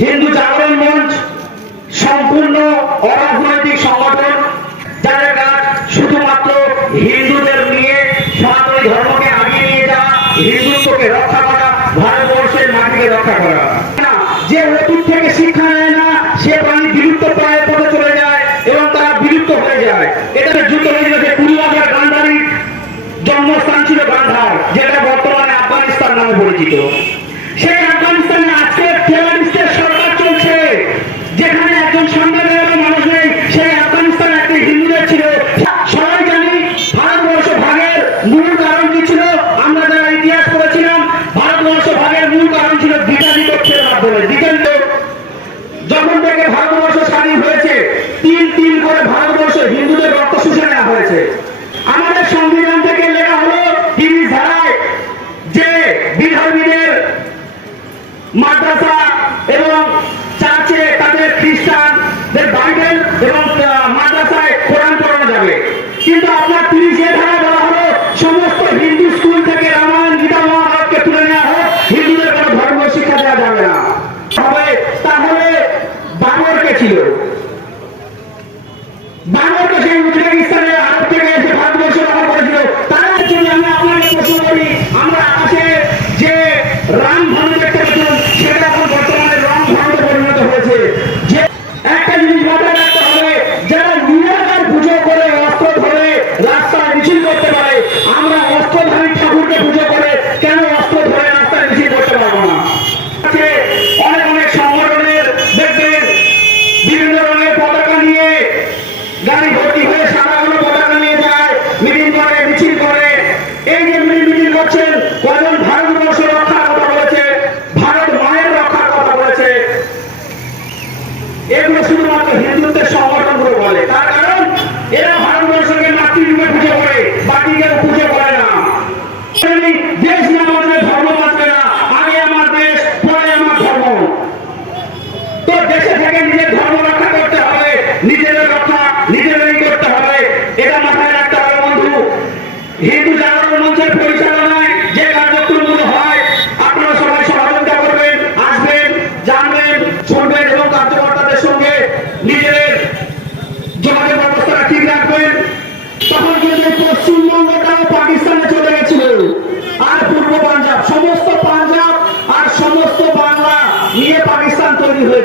হিন্দু জাগরণ মঞ্চ, সম্পূর্ণ অরাজনৈতিক সংগঠন যাদের কাজ শুধুমাত্র হিন্দুদের নিয়ে সনাতন ধর্মকে আগিয়ে নিয়ে যাওয়া, হিন্দুত্বকে রক্ষা করা, ভারতবর্ষের মাটিকে রক্ষা করা। যে অতীত থেকে শিক্ষা নেয় না, সে প্রাণী বিলুপ্ত প্রায় পথে চলে যায় এবং তারা বিলুপ্ত হয়ে যায়। এটা যুদ্ধ হয়েছিল যে হাজার গান্ধারীর জন্মস্থান ছিল গান্ধার, যেটা বর্তমানে আফগানিস্তান নামে পরিচিত। My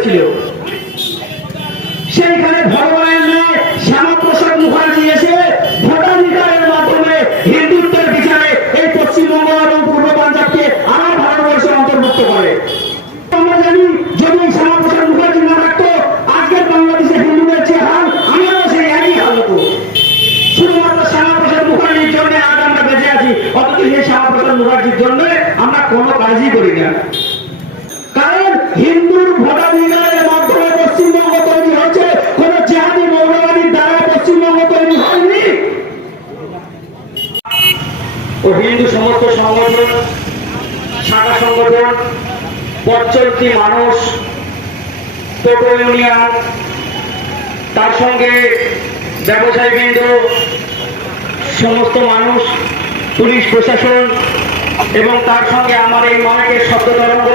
criou. ও হিন্দু সমর্থ সংগঠন সারা সংগঠন, পথচলতি মানুষ, টোটো ইউনিয়ন, তার সঙ্গে ব্যবসায়ী বৃন্দ সমস্ত মানুষ, পুলিশ প্রশাসন এবং তার সঙ্গে আমার এই মানুষের শব্দ তরঙ্গ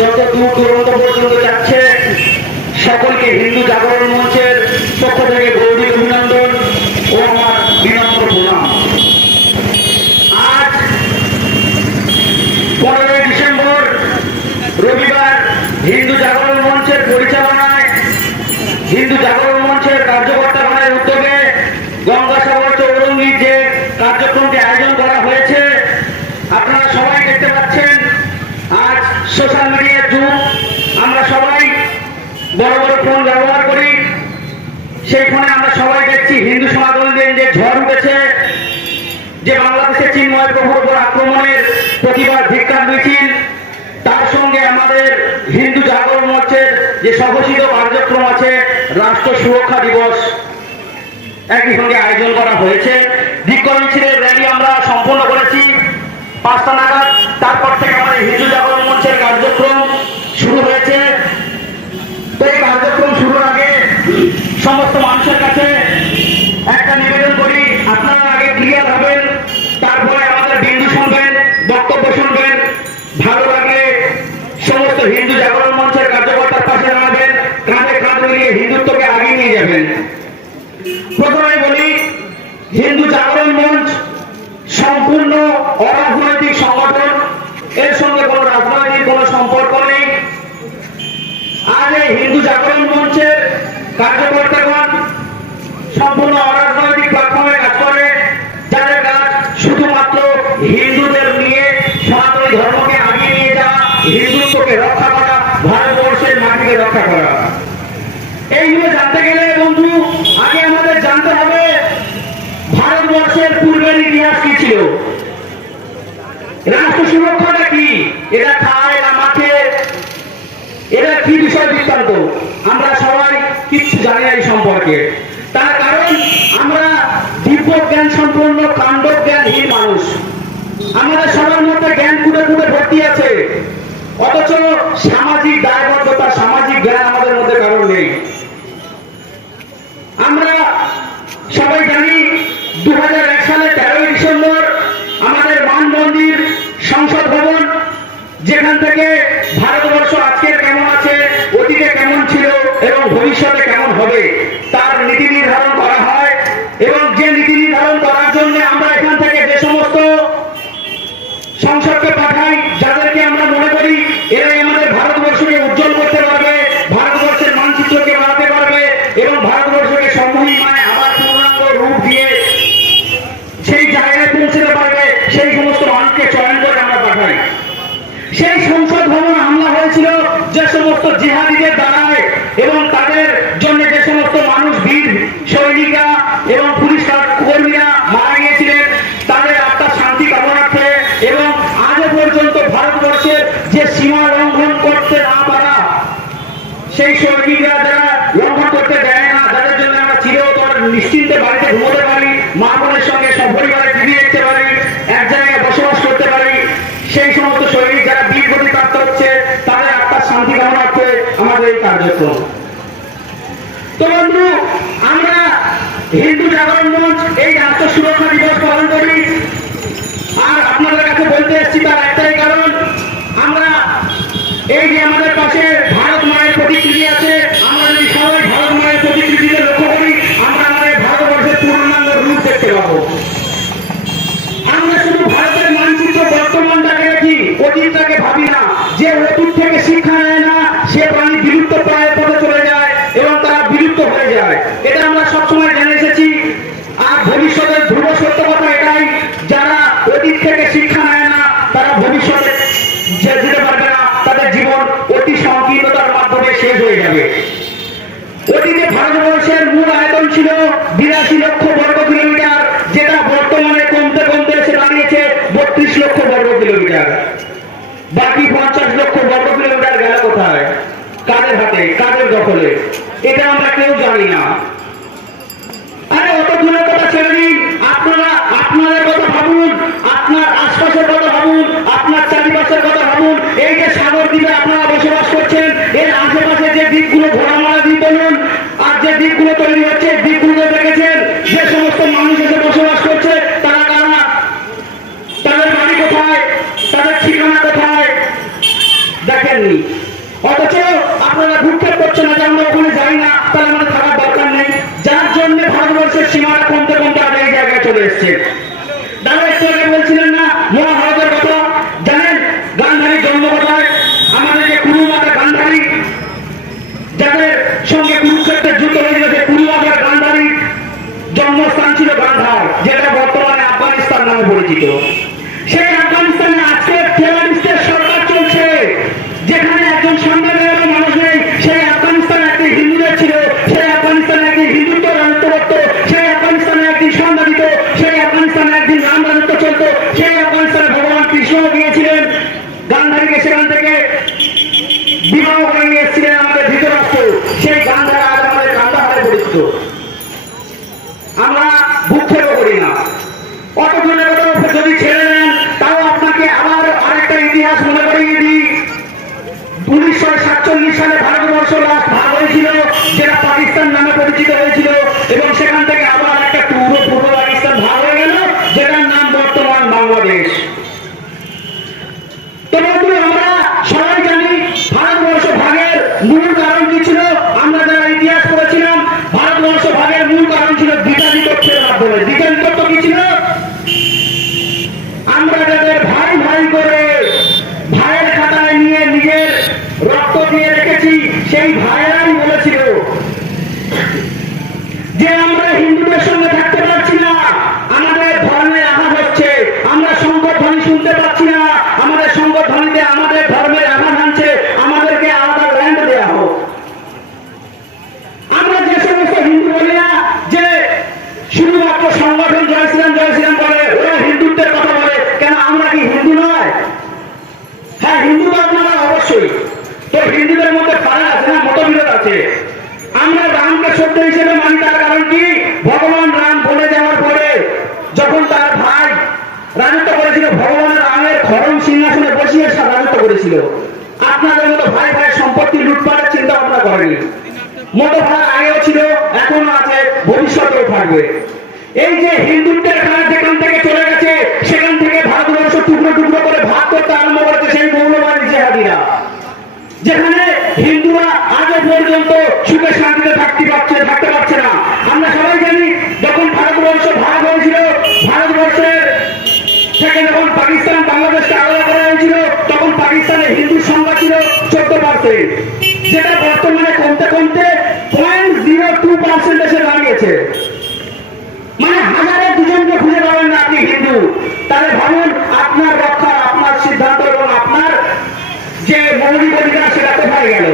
যত দূর দূরন্ত পর্যন্ত যাচ্ছে, সকলকে হিন্দু জাগরণ মঞ্চের পক্ষ থেকে গৌরী বড় বড় ফোন ব্যবহার করি। সেই ফোনে আমরা সবাই দেখছি হিন্দু সমাজ যে ঝড় উঠেছে, যে বাংলাদেশে চিন্ময় প্রভুর উপর আক্রমণের প্রতিবাদ ধিক্কার মিছিল। তার সঙ্গে আমাদের হিন্দু জাগরণ মঞ্চের যে সহসিত কার্যক্রম আছে, রাষ্ট্র সুরক্ষা দিবস, একই সঙ্গে আয়োজন করা হয়েছে। ধিক্কার মিছিলের র্যালি আমরা সম্পন্ন করেছি। পাঁচটা নাগাদ, তারপর থেকে আমাদের হিন্দু জাগরণ শুনবেন ভালো লাগলে সমস্ত হিন্দু জাগরণ মঞ্চের কার্যকর্তার পাশে দাঁড়াবেন, কাঁধে কাঁধ মিলিয়ে হিন্দুত্বকে আগিয়ে নিয়ে যাবেন। প্রথমে বলি, হিন্দু জাগরণ মঞ্চ সম্পূর্ণ অরাজনৈতিক সংগঠন। এর সঙ্গে কোনো রাজনৈতিক কোন সম্পর্ক নেই। আর হিন্দু জাগরণ মঞ্চের কার্যকর্তা হিন্দুত্বকে রক্ষা করা, ভারতবর্ষের মাটিকে রক্ষা করা। এইগুলো জানতে গেলে বন্ধু, আগে আমাদের জানতে হবে, ভারতবর্ষের পূর্বের ইতিহাস কি ছিল? রাষ্ট্র সুরক্ষাটা কি? এরা খায় না মাঠে? এরা কি বিষয় বৃত্তান্ত আমরা সবাই কিচ্ছু জানি এই সম্পর্কে। তার কারণ, আমরা দিব্য জ্ঞান সম্পূর্ণ কাণ্ড জ্ঞানহীন মানুষ। আমাদের সবার মধ্যে জ্ঞান কুটে কুটে ভর্তি আছে। অথচ সামাজিক দায়বদ্ধতা, সামাজিক জ্ঞান আমাদের মধ্যে কারণ নেই। আমরা সবাই জানি দু সালে তেরোই ডিসেম্বর আমাদের মান মন্দির সংসদ ভবন, যেখান থেকে ভারতবর্ষ আজকের কেমন আছে, অতীতে কেমন ছিল এবং ভবিষ্যতে কেমন হবে, তার নীতি নির্ধারণ করা হয় এবং যে নীতি নির্ধারণ করার জন্য আমরা এখান থেকে যে সমস্ত সংসদকে পাঠাই যাদেরকে আমরা মনে করি এরাই আমাদের ভারতবর্ষকে উজ্জ্বল করতে পারবে ভারতবর্ষের মানচিত্রকে বাড়াতে পারবে এবং ভারতবর্ষকে সম্মহিমায় আবার পূর্ণাঙ্গ রূপ দিয়ে সেই জায়গায় পৌঁছতে পারবে সেই সমস্ত মানুষকে চয়ন করে আমরা পাঠাই সেই সংসদ ভবন হামলা হয়েছিল যে সমস্ত জিহাদিদের দ্বারায় এবং তাদের জন্য যে সমস্ত মানুষ বীর সৈনিকা এবং পুলিশ কর্মীরা মারা গিয়েছিলেন তাদের আত্মার শান্তি কামনার্থে এবং আজও পর্যন্ত ভারতবর্ষের যে সীমা লঙ্ঘন করতে না পারা সেই সৈনিকরা যারা লঙ্ঘন করতে দেয় না যাদের জন্য আমরা চিরতর ঘুমোতে পারি, মা বোনের সঙ্গে সপরিবারে ফিরিয়ে দেখতে পারি, এক জায়গায় বসবাস করতে পারি, সেই সমস্ত শরীর যারা বীর গতি প্রাপ্ত হচ্ছে, তাদের আত্মার শান্তি কামনার্থে আমাদের এই কার্যক্রম। তো বন্ধু, আমরা হিন্দু জাগরণ মঞ্চ এই রাষ্ট্র সুরক্ষা দিবস পালন করি আর আপনাদের কাছে বলতে এসেছি তার একটাই কারণ আমরা এই যে আমাদের পাশে ভারত মায়ের প্রতিকৃতি আছে আমরা যদি সবাই ভারত মায়ের প্রতিকৃতিতে লক্ষ্য করি আমরা আমাদের ভারতবর্ষের পূর্ণাঙ্গ রূপ দেখতে পাবো আমরা শুধু ভারতের মানচিত্র বর্তমানটাকে দেখি অতীতটাকে ভাবি না। যে অতীত থেকে শিক্ষা নেয় না, সে প্রাণী বিলুপ্ত প্রায় পথে চলে যায় এবং তারা বিলুপ্ত হয়ে যায়। এটা আমরা সবসময় জেনে এসেছি। আর ভবিষ্যতের ধ্রুব সত্য কথা এটাই, যারা অতীত থেকে শিক্ষা নেয় না, তারা ভবিষ্যতে যেতে পারবে না, তাদের জীবন অতি সংকীর্ণতার মাধ্যমে শেষ হয়ে যাবে। অতীতে ভারতবর্ষের মূল আয়তন ছিল বিরাশি লক্ষ বর্গ কিলোমিটার, যেটা বর্তমানে কমতে কমতে এসে দাঁড়িয়েছে বত্রিশ লক্ষ বর্গ কিলোমিটার। বাকি পঞ্চাশ লক্ষ বর্গ কিলোমিটার গেল কোথায়? কাদের হাতে? কাদের দখলে? এটা আমরা কেউ জানি না। সেই ভাইয়ারাই বলেছিল যে আমরা হিন্দুদের সঙ্গে ছিল আপনাদের মতো ভাই ভাই সম্পত্তি লুটপাটের চিন্তা ভাবনা করেনি। মতো ভাড়া আগেও ছিল, এখনও আছে, ভবিষ্যতেও থাকবে। এই যে হিন্দুত্বের খানা যেখান থেকে চলে গেছে, সেখান থেকে ভারতবর্ষ টুকরো টুকরো করে ভাগ করতে আরম্ভ করেছে সেই মৌলবাদী জেহাদিরা। যেখানে হিন্দুরা আগে পর্যন্ত সুখে শান্তিতে থাকতে পারছে থাকতে পারছে না। আমরা সবাই জানি, যখন ভারতবর্ষ ভাগ হয়েছিল, ভারতবর্ষের সেখানে যখন পাকিস্তান, বাংলাদেশকে হিন্দুর সংখ্যা ছিল চোদ্দ পার্সেন্ট। যেটা বর্তমানে কমতে কমতে পয়েন্ট জিরো টু পার্সেন্ট এসে দাঁড়িয়েছে। মানে হাজারে দুজনকে খুঁজে পাবেন না আপনি, হিন্দু। তাহলে ভাবুন, আপনার রক্ষা, আপনার সিদ্ধান্ত এবং আপনার যে মৌলিক অধিকার, সেটা কোথায় গেল?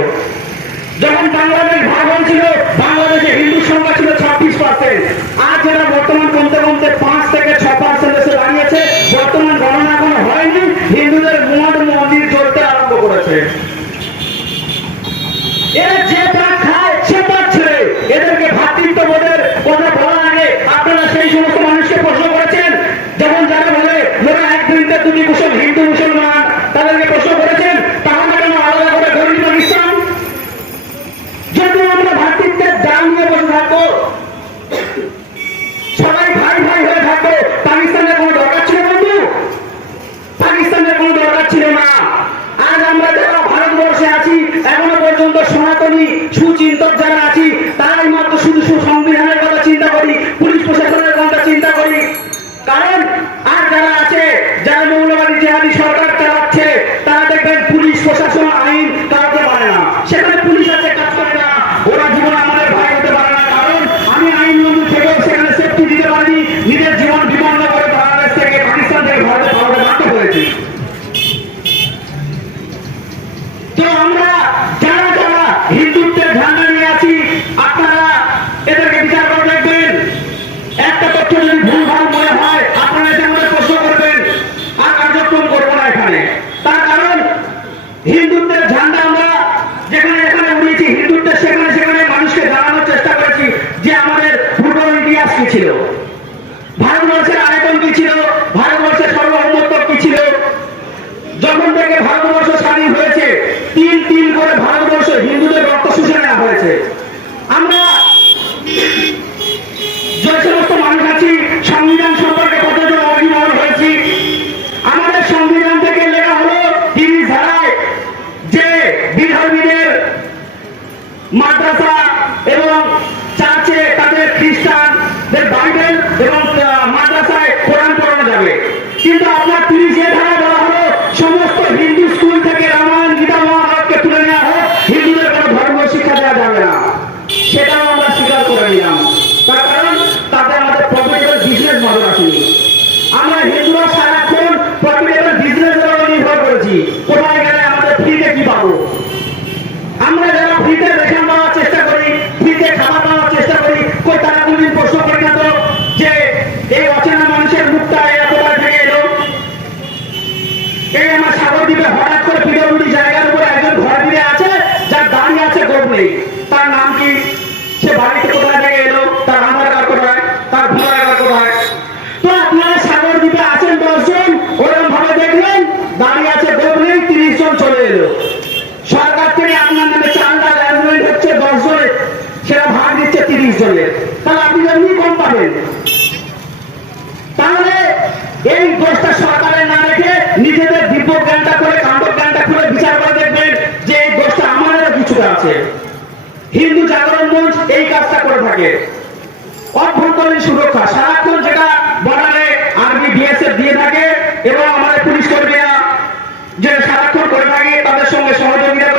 যখন বাংলাদেশ ভাগ ছিল, বাংলাদেশে হিন্দুর সংখ্যা ছিল ছাব্বিশ পার্সেন্ট আর যেটা বর্তমান কমতে কমতে পাঁচ থেকে ছ পার্সেন্ট এসে দাঁড়িয়েছে সরকার থেকে আপনার নামে হচ্ছে দশ জনের সেটা ভাগ দিচ্ছে তিরিশ জনের। তাহলে আপনি এমনি কম পাবেন। তাহলে এই দোষটা সরকারের না রেখে নিজেদের দিব্য জ্ঞানটা করে কাণ্ড জ্ঞানটা করে বিচার করে দেখবেন যে এই দোষটা আমাদেরও আছে। হিন্দু জাগরণ মঞ্চ এই কাজটা করে থাকে। অভ্যন্তরীণ সুরক্ষা, সারাক্ষণ যেটা বানালে আর্মি, বিএসএফ দিয়ে থাকে এবং আমাদের পুলিশ কর্মীরা যে সারাক্ষণ করে থাকে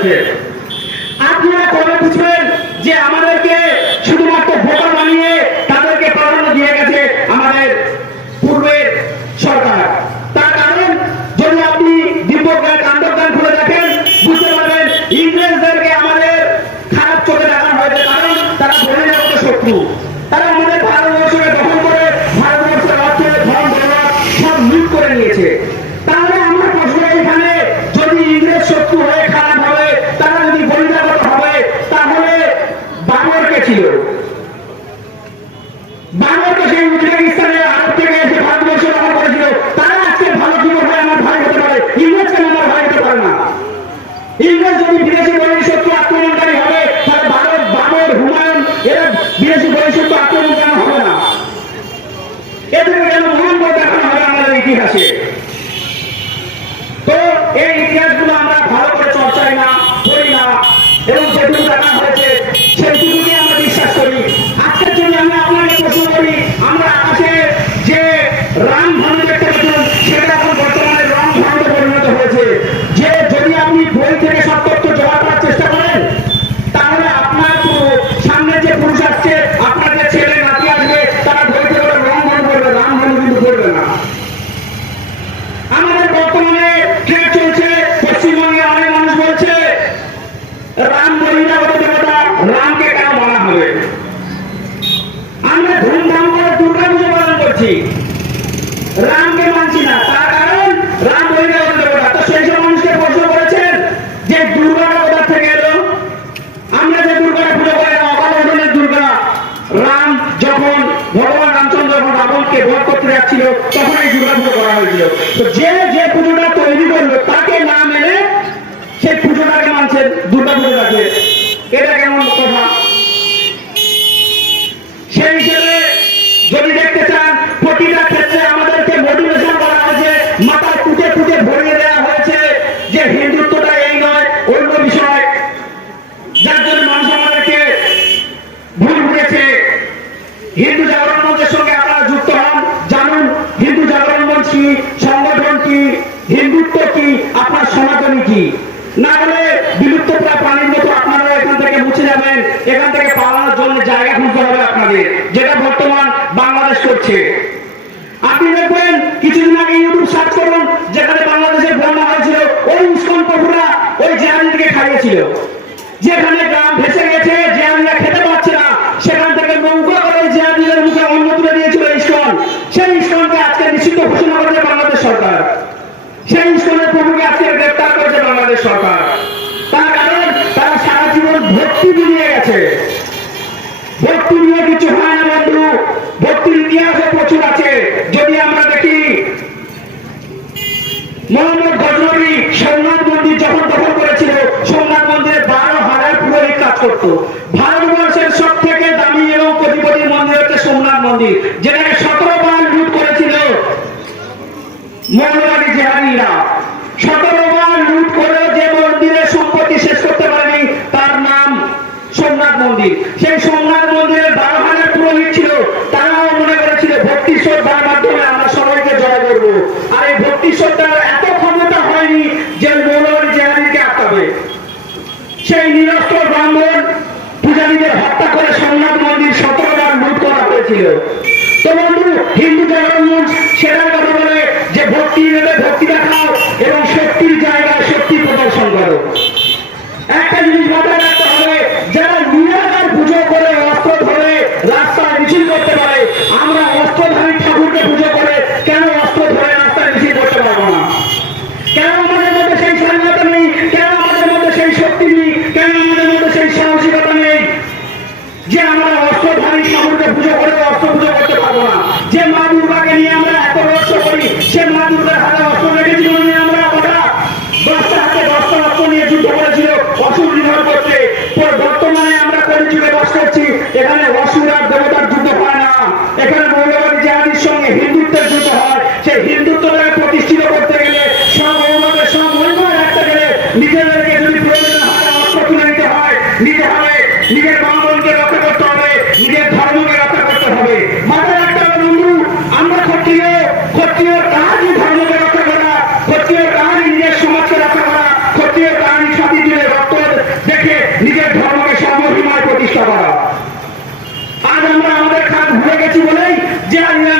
对 বিদেশি বলেন শত্রু আক্রমণকারী হবে তাহলে ভারত বামের হুমায়ুন, এরা বিদেশি বলেন শত্রু আক্রমণ কেন হবে না। এদের কেন মহান দেখানো হবে আমাদের ইতিহাসে। তো এই ইতিহাসগুলো আমরা কি? না হলে বিলুপ্ত প্রায় প্রাণীর মতো আপনারা এখান থেকে মুছে যাবেন। এখান থেকে পালানোর জন্য জায়গা খুঁজতে হবে আপনাদের, যেটা বর্তমান বাংলাদেশ করছে। আপনি দেখবেন, কিছুদিন আগে ইউটিউব সার্চ করুন, যেখানে বাংলাদেশের বন্যা হয়েছিল, ওই ইস্কন প্রভুরা ওই থেকে খাইয়েছিল। যেখানে গ্রাম ভেসে গেছে বাংলাদেশ সরকার। তার কারণ তারা সারা জীবন ভর্তি দিয়ে গেছে। ভর্তি নিয়ে কিছু হয় না বন্ধু। ভর্তির ইতিহাসে প্রচুর আছে। যদি আমরা দেখি, মোহাম্মদ গজনবী সোমনাথ মন্দির যখন দখল করেছিল, সোমনাথ মন্দিরে বারো হাজার পুরোহিত কাজ করত। ভারতবর্ষের সব থেকে দামি এবং মন্দির হচ্ছে সোমনাথ মন্দির যেটাকে সতেরো বার লুট করেছিল মৌলবাদী জেহাদিরা। বিশ্বের যে আল্লাহ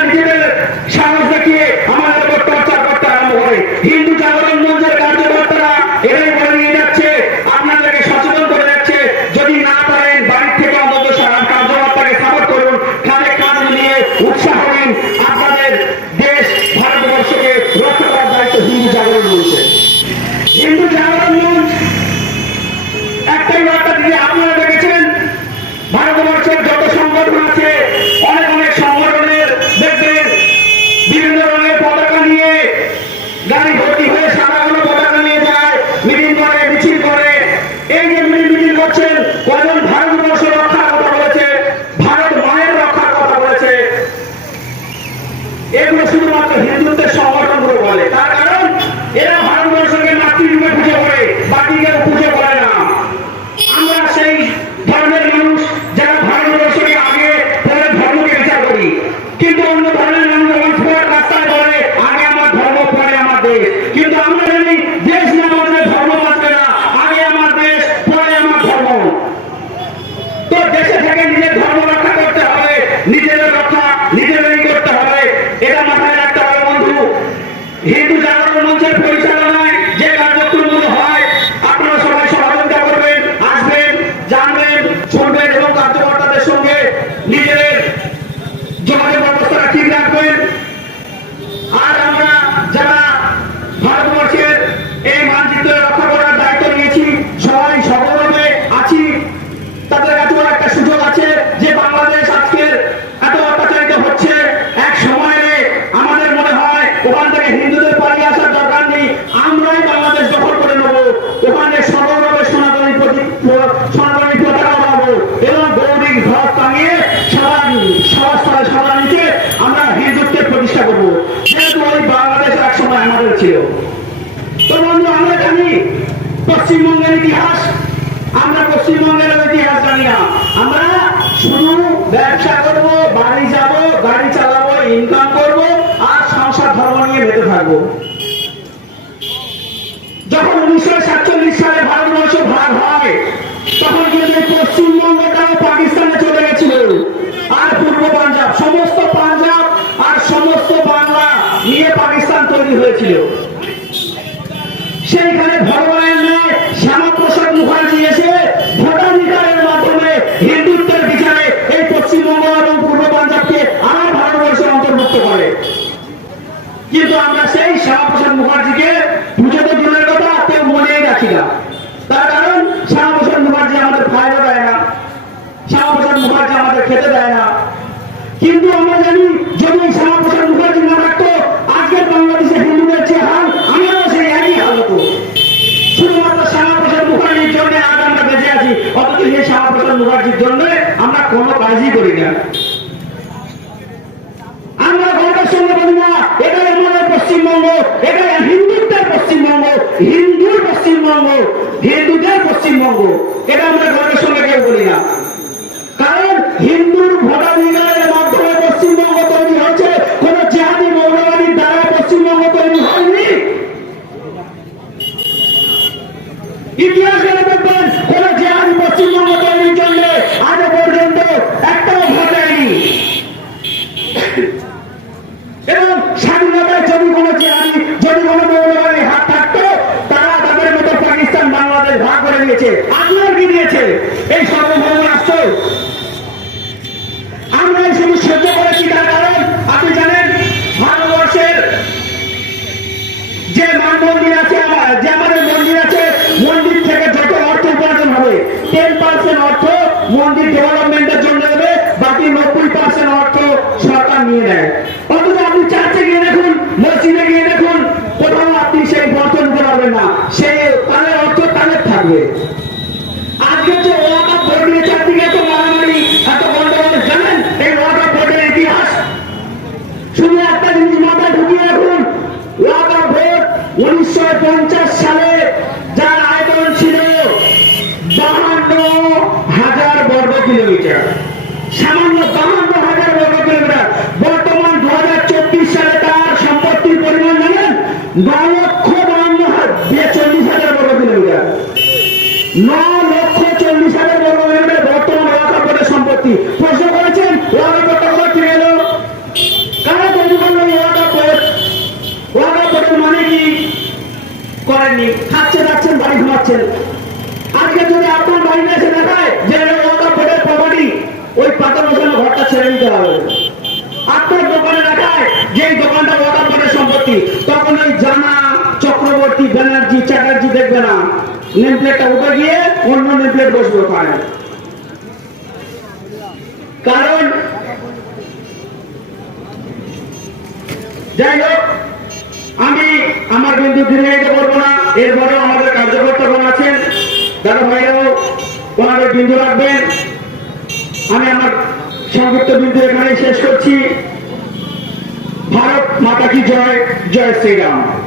থাকব যখন উনিশশো সাতচল্লিশ সালে ভারতবর্ষ ভাগ হয়, তখন কিন্তু পশ্চিমবঙ্গটাও পাকিস্তানে চলে গেছিল? আর পূর্ব পাঞ্জাব, সমস্ত পাঞ্জাব আর সমস্ত বাংলা নিয়ে পাকিস্তান তৈরি হয়েছিল। হিন্দুর পশ্চিমবঙ্গ হিন্দুদের পশ্চিমবঙ্গ। এটা আমরা গণের সঙ্গে কেউ বলি না। করেননি খাচ্ছে যাচ্ছেন বাড়ি ঘুমাচ্ছেন। আজকে যদি আপনার বাড়িতে এসে দেখায় যে ওয়াকাপটের প্রপার্টি, ওই পাতা বসানো ঘরটা ছেড়ে দিতে হবে। আপনার দোকানে দেখায় যে দোকানটা ওয়াকাপটের সম্পত্তি, তখন ওই জানা চক্রবর্তী, ব্যানার্জি চ্যাটার্জি দেখবে না। নেম প্লেটটা উঠে গিয়ে অন্য নেম প্লেট বসবে ওখানে। কারণ, যাই হোক, আমি আমার বিন্দু দীর্ঘায়িত করব আমাদের কার্যকর্তা কোন আছেন? দাদা ভাইরাও ওনাদের বিন্দু রাখবেন। আমি আমার সংযুক্ত বিন্দু এখানে শেষ করছি। ভারত মাতা কি জয়? জয় শ্রীরাম।